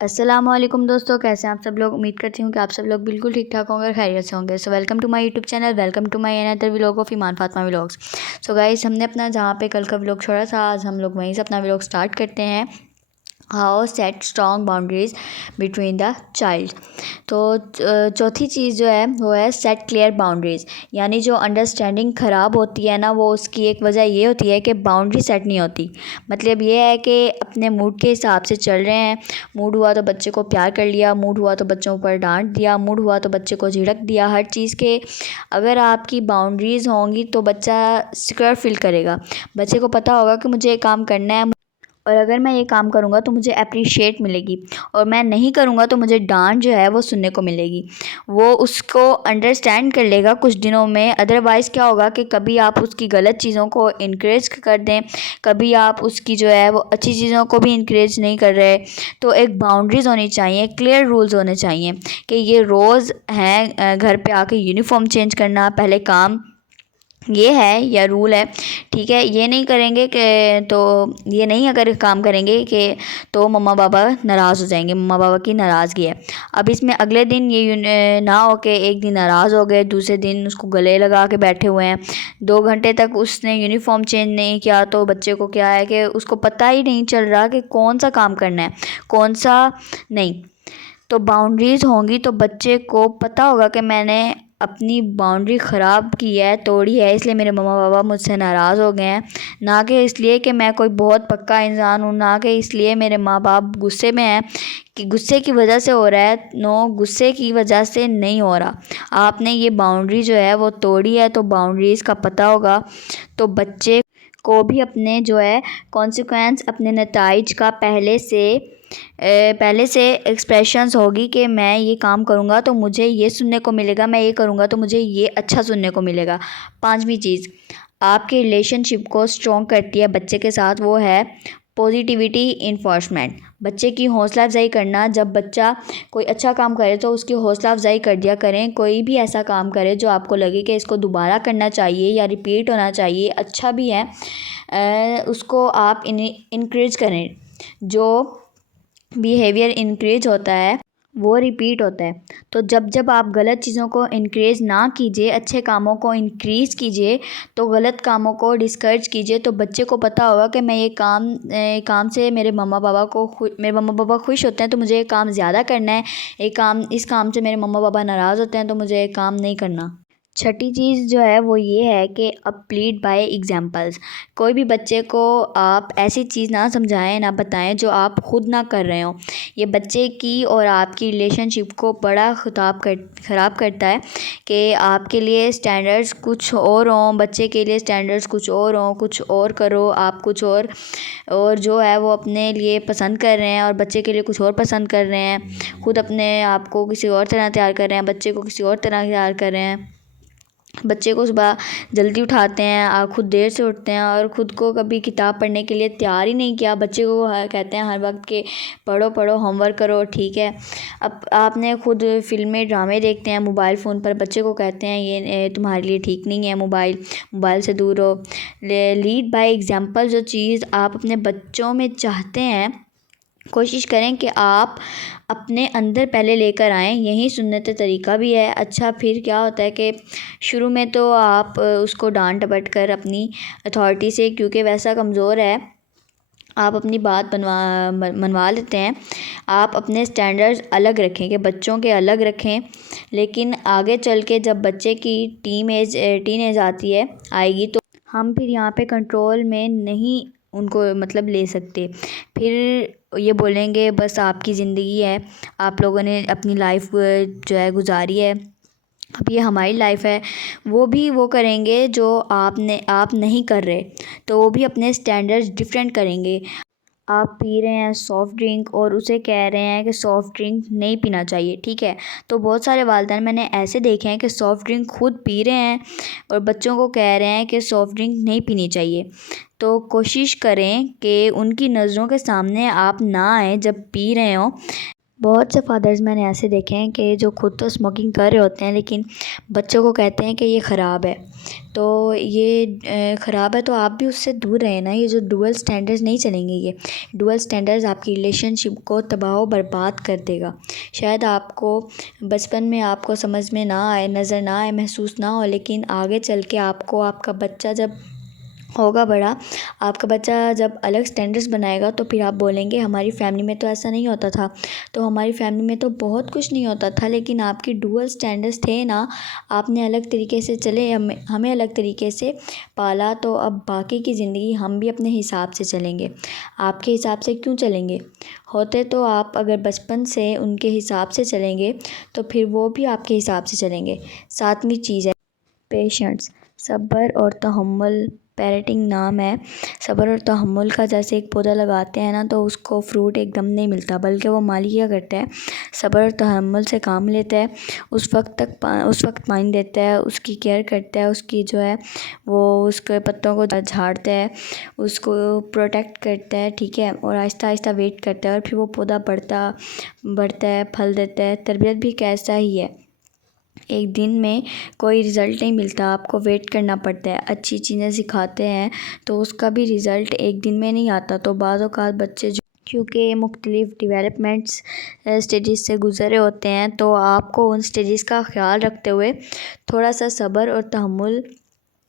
अस्सलामुअलैकुम दोस्तों, कैसे हैं आप सब लोग। उम्मीद करती हूँ कि आप सब लोग बिल्कुल ठीक ठाक होंगे और खैरियत से होंगे। So welcome to my YouTube channel, welcome to my another vlog of Iman Fatima vlogs. So guys, हमने अपना जहाँ पे कल का व्लॉग छोड़ा था, आज हम लोग वहीं से अपना व्लॉग स्टार्ट करते हैं। How set strong boundaries between the child. तो चौथी चीज़ जो है वो है सेट क्लियर बाउंड्रीज। यानी जो अंडरस्टैंडिंग ख़राब होती है ना, वो उसकी एक वजह ये होती है कि बाउंड्री सेट नहीं होती। मतलब ये है कि अपने मूड के हिसाब से चल रहे हैं। मूड हुआ तो बच्चे को प्यार कर लिया, मूड हुआ तो बच्चों पर डांट दिया, मूड हुआ तो बच्चे को झिड़क दिया। हर चीज़ के अगर आपकी बाउंड्रीज़ होंगी तो बच्चा सिक्योर फील करेगा। बच्चे को पता होगा कि मुझे ये काम करना है, और अगर मैं ये काम करूँगा तो मुझे अप्रिशिएट मिलेगी, और मैं नहीं करूँगा तो मुझे डांट जो है वो सुनने को मिलेगी। वो उसको अंडरस्टैंड कर लेगा कुछ दिनों में। अदरवाइज़ क्या होगा कि कभी आप उसकी गलत चीज़ों को इनक्रेज कर दें, कभी आप उसकी जो है वो अच्छी चीज़ों को भी इनक्रेज नहीं कर रहे। तो एक बाउंड्रीज़ होनी चाहिए, क्लियर रूल्स होने चाहिए कि ये रोज़ हैं घर पे आके यूनिफॉर्म चेंज करना पहले काम, ये है या रूल है। ठीक है, ये नहीं करेंगे कि तो ये नहीं अगर काम करेंगे कि तो मम्मा पापा नाराज़ हो जाएंगे, मम्मा पापा की नाराज़गी है। अब इसमें अगले दिन ये ना हो कि एक दिन नाराज़ हो गए, दूसरे दिन उसको गले लगा के बैठे हुए हैं, 2 घंटे तक उसने यूनिफॉर्म चेंज नहीं किया, तो बच्चे को क्या है कि उसको पता ही नहीं चल रहा कि कौन सा काम करना है कौन सा नहीं। तो बाउंड्रीज़ होंगी तो बच्चे को पता होगा कि मैंने अपनी बाउंड्री ख़राब की है, तोड़ी है, इसलिए मेरे मम्मा पापा मुझसे नाराज़ हो गए हैं। ना कि इसलिए कि मैं कोई बहुत पक्का इंसान हूँ, ना कि इसलिए मेरे माँ बाप गुस्से में हैं कि गुस्से की वजह से हो रहा है। नो, गुस्से की वजह से नहीं हो रहा। आपने ये बाउंड्री जो है वो तोड़ी है, तो बाउंड्रीज़ का पता होगा तो बच्चे को भी अपने जो है कॉन्सिक्वेंस, अपने नताइज का पहले से एक्सप्रेशंस होगी कि मैं ये काम करूँगा तो मुझे ये सुनने को मिलेगा, मैं ये करूँगा तो मुझे ये अच्छा सुनने को मिलेगा। पांचवी चीज़ आपके रिलेशनशिप को स्ट्रॉन्ग करती है बच्चे के साथ, वो है पॉजिटिविटी इन्फोर्समेंट। बच्चे की हौसला अफजाई करना। जब बच्चा कोई अच्छा काम करे तो उसकी हौसला अफजाई कर दिया करें। कोई भी ऐसा काम करे जो आपको लगे कि इसको दोबारा करना चाहिए या रिपीट होना चाहिए, अच्छा भी है, उसको आप इनक्रेज करें। जो बिहेवियर इनक्रेज होता है वो रिपीट होता है। तो जब जब आप गलत चीज़ों को इनक्रेज ना कीजिए, अच्छे कामों को इंक्रीज़ कीजिए, तो गलत कामों को डिस्करेज कीजिए। तो बच्चे को पता होगा कि मैं ये काम से मेरे मम्मा पापा खुश होते हैं तो मुझे ये काम ज़्यादा करना है, इस काम से मेरे मम्मा पापा नाराज़ होते हैं तो मुझे ये काम नहीं करना। छठी चीज़ जो है वो ये है कि अब लीड बाय एग्जांपल्स। कोई भी बच्चे को आप ऐसी चीज़ ना समझाएं, ना बताएं जो आप खुद ना कर रहे हो। ये बच्चे की और आपकी रिलेशनशिप को बड़ा ख़राब करता है कि आपके लिए स्टैंडर्ड्स कुछ और हों, बच्चे के लिए स्टैंडर्ड्स कुछ और हों, कुछ और करो आप, कुछ और जो है वो अपने लिए पसंद कर रहे हैं और बच्चे के लिए कुछ और पसंद कर रहे हैं। खुद अपने आप को किसी और तरह तैयार कर रहे हैं, बच्चे को किसी और तरह तैयार कर रहे हैं। बच्चे को सुबह जल्दी उठाते हैं, खुद देर से उठते हैं, और ख़ुद को कभी किताब पढ़ने के लिए तैयार ही नहीं किया। बच्चे को कहते हैं हर वक्त के पढ़ो पढ़ो, होमवर्क करो। ठीक है, अब आपने खुद फिल्में ड्रामे देखते हैं मोबाइल फ़ोन पर, बच्चे को कहते हैं ये तुम्हारे लिए ठीक नहीं है, मोबाइल से दूर हो। लीड बाय एग्जांपल जो चीज़ आप अपने बच्चों में चाहते हैं, कोशिश करें कि आप अपने अंदर पहले लेकर आएँ। यही सुन्नत तरीका भी है। अच्छा, फिर क्या होता है कि शुरू में तो आप उसको डांट डपट कर अपनी अथॉरिटी से, क्योंकि वैसा कमज़ोर है, आप अपनी बात मनवा लेते हैं। आप अपने स्टैंडर्ड्स अलग रखें, कि बच्चों के अलग रखें। लेकिन आगे चल के जब बच्चे की टीन एज आएगी तो हम फिर यहाँ पे कंट्रोल में नहीं उनको मतलब ले सकते। फिर ये बोलेंगे बस आपकी ज़िंदगी है, आप लोगों ने अपनी लाइफ जो है गुजारी है, अब ये हमारी लाइफ है। वो भी वो करेंगे जो आप नहीं कर रहे, तो वो भी अपने स्टैंडर्ड्स डिफरेंट करेंगे। आप पी रहे हैं सॉफ़्ट ड्रिंक और उसे कह रहे हैं कि सॉफ़्ट ड्रिंक नहीं पीना चाहिए। ठीक है, तो बहुत सारे वालिदैन मैंने ऐसे देखे हैं कि सॉफ़्ट ड्रिंक खुद पी रहे हैं और बच्चों को कह रहे हैं कि सॉफ़्ट ड्रिंक नहीं पीनी चाहिए। तो कोशिश करें कि उनकी नज़रों के सामने आप ना आएँ जब पी रहे हों। बहुत से फादर्स मैंने ऐसे देखे हैं कि जो खुद तो स्मोकिंग कर रहे होते हैं लेकिन बच्चों को कहते हैं कि ये ख़राब है, तो ये ख़राब है तो आप भी उससे दूर रहें ना। ये जो डुअल स्टैंडर्ड्स नहीं चलेंगे, ये डुअल स्टैंडर्ड्स आपकी रिलेशनशिप को तबाह बर्बाद कर देगा। शायद आपको बचपन में आपको समझ में ना आए, नज़र ना आए, महसूस ना हो, लेकिन आगे चल के आपको आपका बच्चा जब होगा बड़ा, आपका बच्चा जब अलग स्टैंडर्ड्स बनाएगा तो फिर आप बोलेंगे हमारी फैमिली में तो ऐसा नहीं होता था, तो हमारी फैमिली में तो बहुत कुछ नहीं होता था, लेकिन आपकी डुअल स्टैंडर्ड्स थे ना, आपने अलग तरीके से चले, हमें अलग तरीके से पाला, तो अब बाकी की ज़िंदगी हम भी अपने हिसाब से चलेंगे। आपके हिसाब से क्यों चलेंगे? होते तो आप अगर बचपन से उनके हिसाब से चलेंगे तो फिर वो भी आपके हिसाब से चलेंगे। सातवीं चीज़ है पेशेंस, सब्र और तहम्मुल। पेरेंटिंग नाम है। सब्र और तहम्मुल का, जैसे एक पौधा लगाते हैं ना तो उसको फ्रूट एकदम नहीं मिलता, बल्कि वो माली क्या करता है, सब्र और तहम्मुल से काम लेता है, उस वक्त पानी देता है, उसकी केयर करता है, उसकी जो है वो उसके पत्तों को झाड़ता है, उसको प्रोटेक्ट करता है, ठीक है, और आहिस्ता आहिस्ता वेट करता है और फिर वो पौधा बढ़ता है, फल देता है। तरबियत भी कैसा ही है, एक दिन में कोई रिज़ल्ट नहीं मिलता, आपको वेट करना पड़ता है। अच्छी चीज़ें सिखाते हैं तो उसका भी रिज़ल्ट एक दिन में नहीं आता। तो बाज़ औक़ात बच्चे जो क्योंकि मुख्तलिफ़ डेवलपमेंट्स स्टेजेस से गुज़रे होते हैं, तो आपको उन स्टेजेस का ख़्याल रखते हुए थोड़ा सा सब्र और तहम्मुल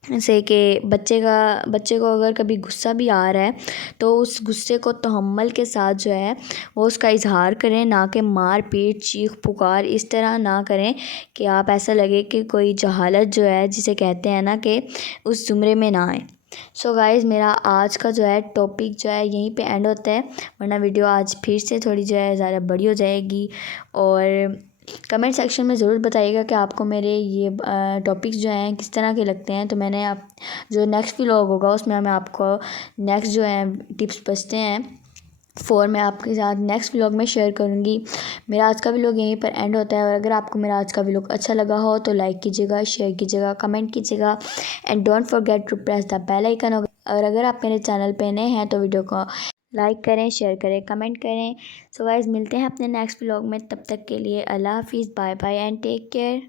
से कि बच्चे को अगर कभी गुस्सा भी आ रहा है तो उस गुस्से को तहम्मुल के साथ जो है वो उसका इज़हार करें, ना कि मार पीट चीख पुकार इस तरह ना करें कि आप ऐसा लगे कि कोई जहालत जो है जिसे कहते हैं ना कि उस ज़ुमरे में ना आए। सो गाइज़, मेरा आज का जो है टॉपिक जो है यहीं पे एंड होता है, वरना वीडियो आज फिर से थोड़ी जो है ज़्यादा बड़ी हो जाएगी। और कमेंट सेक्शन में ज़रूर बताइएगा कि आपको मेरे ये टॉपिक्स जो हैं किस तरह के लगते हैं। तो मैंने आप जो नेक्स्ट व्लॉग होगा उसमें मैं आपको नेक्स्ट जो है टिप्स बचते हैं 4 मैं आपके साथ नेक्स्ट व्लॉग में शेयर करूँगी। मेरा आज का व्लॉग यहीं पर एंड होता है, और अगर आपको मेरा आज का व्लॉग अच्छा लगा हो तो लाइक कीजिएगा, शेयर कीजिएगा, कमेंट कीजिएगा, and don't forget to press the bell icon. और अगर आप मेरे चैनल पे नए हैं तो वीडियो को लाइक करें, शेयर करें, कमेंट करें। सो गाइस, मिलते हैं अपने नेक्स्ट व्लॉग में, तब तक के लिए अल्लाह हाफिज़, bye bye and take care.